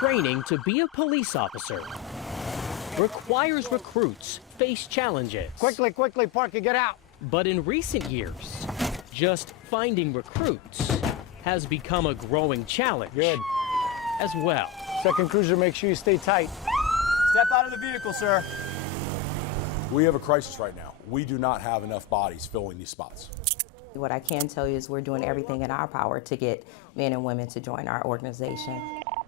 Training to be a police officer requires recruits face challenges. Quickly, Parker, get out. But in recent years, just finding recruits has become a growing challenge. Good. As well. Second cruiser, make sure you stay tight. Step out of the vehicle, sir. We have a crisis right now. We do not have enough bodies filling these spots. What I can tell you is we're doing everything in our power to get men and women to join our organization.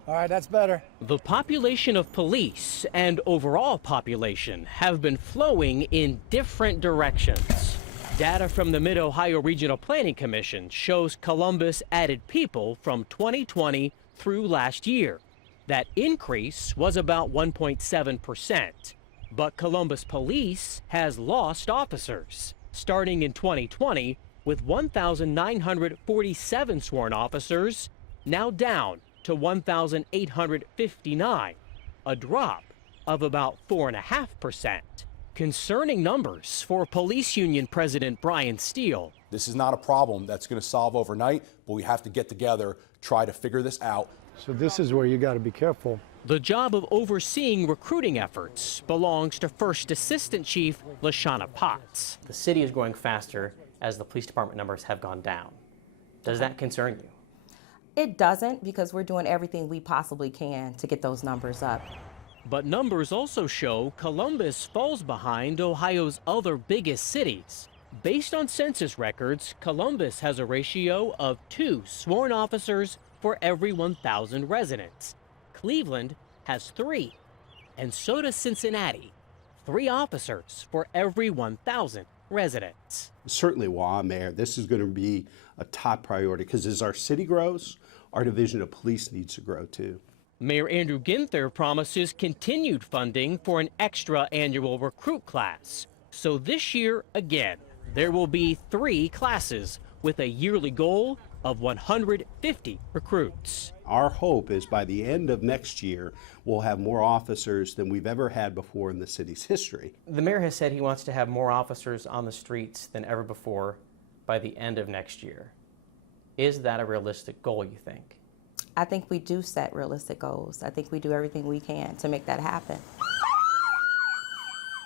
All right, that's better. The population of police and overall population have been flowing in different directions. Data from the Mid-Ohio Regional Planning Commission shows Columbus added people from 2020 through last year. That increase was about 1.7%. But Columbus Police has lost officers, starting in 2020 with 1,947 sworn officers, now down to 1,859, a drop of about 4.5%. Concerning numbers for Police Union President Brian Steele. This is not a problem that's going to solve overnight, but we have to get together, try to figure this out. So this is where you got to be careful. The job of overseeing recruiting efforts belongs to First Assistant Chief LaShawna Potts. The city is growing faster as the police department numbers have gone down. Does that concern you? It doesn't, because we're doing everything we possibly can to get those numbers up. But numbers also show Columbus falls behind Ohio's other biggest cities. Based on census records, Columbus has a ratio of 2 sworn officers for every 1,000 residents. Cleveland has 3, and so does Cincinnati, 3 officers for every 1,000 residents. Certainly while I'm mayor, this is going to be a top priority because as our city grows, our division of police needs to grow too. Mayor Andrew Ginther promises continued funding for an extra annual recruit class. So this year, again, there will be 3 classes with a yearly goal of 150 recruits. Our hope is by the end of next year, we'll have more officers than we've ever had before in the city's history. The mayor has said he wants to have more officers on the streets than ever before by the end of next year. Is that a realistic goal, you think? I think we do set realistic goals. I think we do everything we can to make that happen.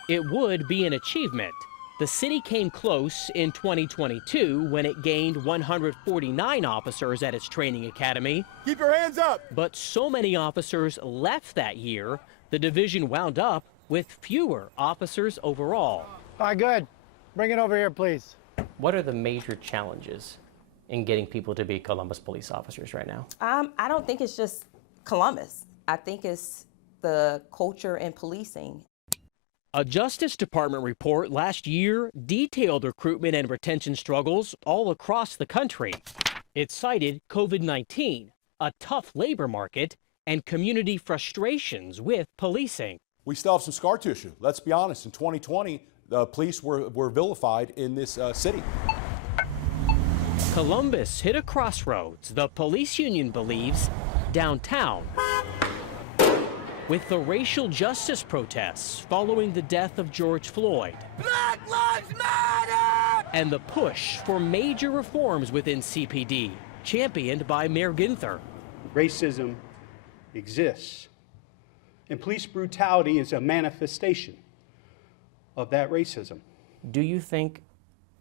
It would be an achievement. The city came close in 2022 when it gained 149 officers at its training academy. Keep your hands up. But so many officers left that year, the division wound up with fewer officers overall. All right, good. Bring it over here, please. What are the major challenges in getting people to be Columbus police officers right now? I don't think it's just Columbus. I think it's the culture in policing. A Justice Department report last year detailed recruitment and retention struggles all across the country. It cited COVID-19, a tough labor market, and community frustrations with policing. We still have some scar tissue. Let's be honest, in 2020, the police were vilified in this city. Columbus hit a crossroads, the police union believes, downtown, with the racial justice protests following the death of George Floyd. Black Lives Matter! And the push for major reforms within CPD, championed by Mayor Ginther. Racism exists, and police brutality is a manifestation of that racism. Do you think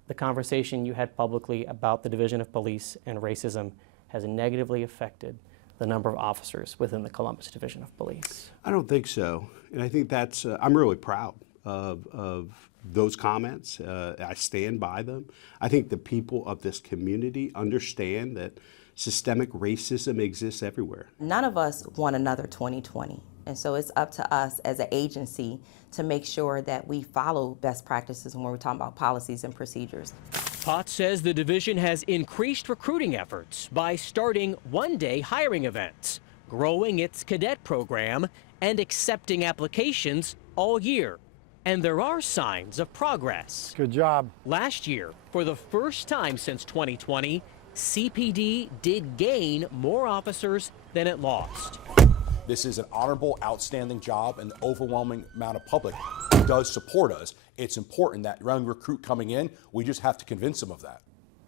the conversation you had publicly about the division of police and racism has negatively affected the number of officers within the Columbus Division of Police? I don't think so, and I think that's, I'm really proud of those comments. I stand by them. I think the people of this community understand that systemic racism exists everywhere. None of us want another 2020, and so it's up to us as an agency to make sure that we follow best practices when we're talking about policies and procedures. Potts says the division has increased recruiting efforts by starting one-day hiring events, growing its cadet program, and accepting applications all year. And there are signs of progress. Good job. Last year, for the first time since 2020, CPD did gain more officers than it lost. This is an honorable, outstanding job, and the overwhelming amount of public does support us. It's important that young recruit coming in, we just have to convince them of that.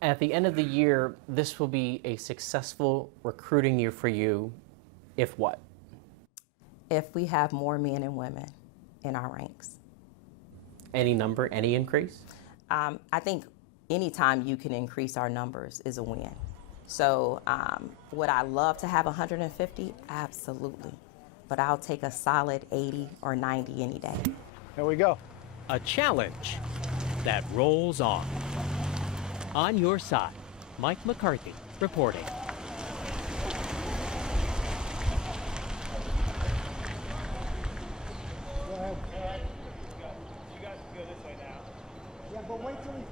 At the end of the year, this will be a successful recruiting year for you, if what? if we have more men and women in our ranks. Any number, any increase? I think anytime you can increase our numbers is a win. So would I love to have 150? Absolutely. But I'll take a solid 80 or 90 any day. There we go. A challenge that rolls on. On your side, Mike McCarthy reporting. You guys can go this way now. Yeah, but wait till we finish.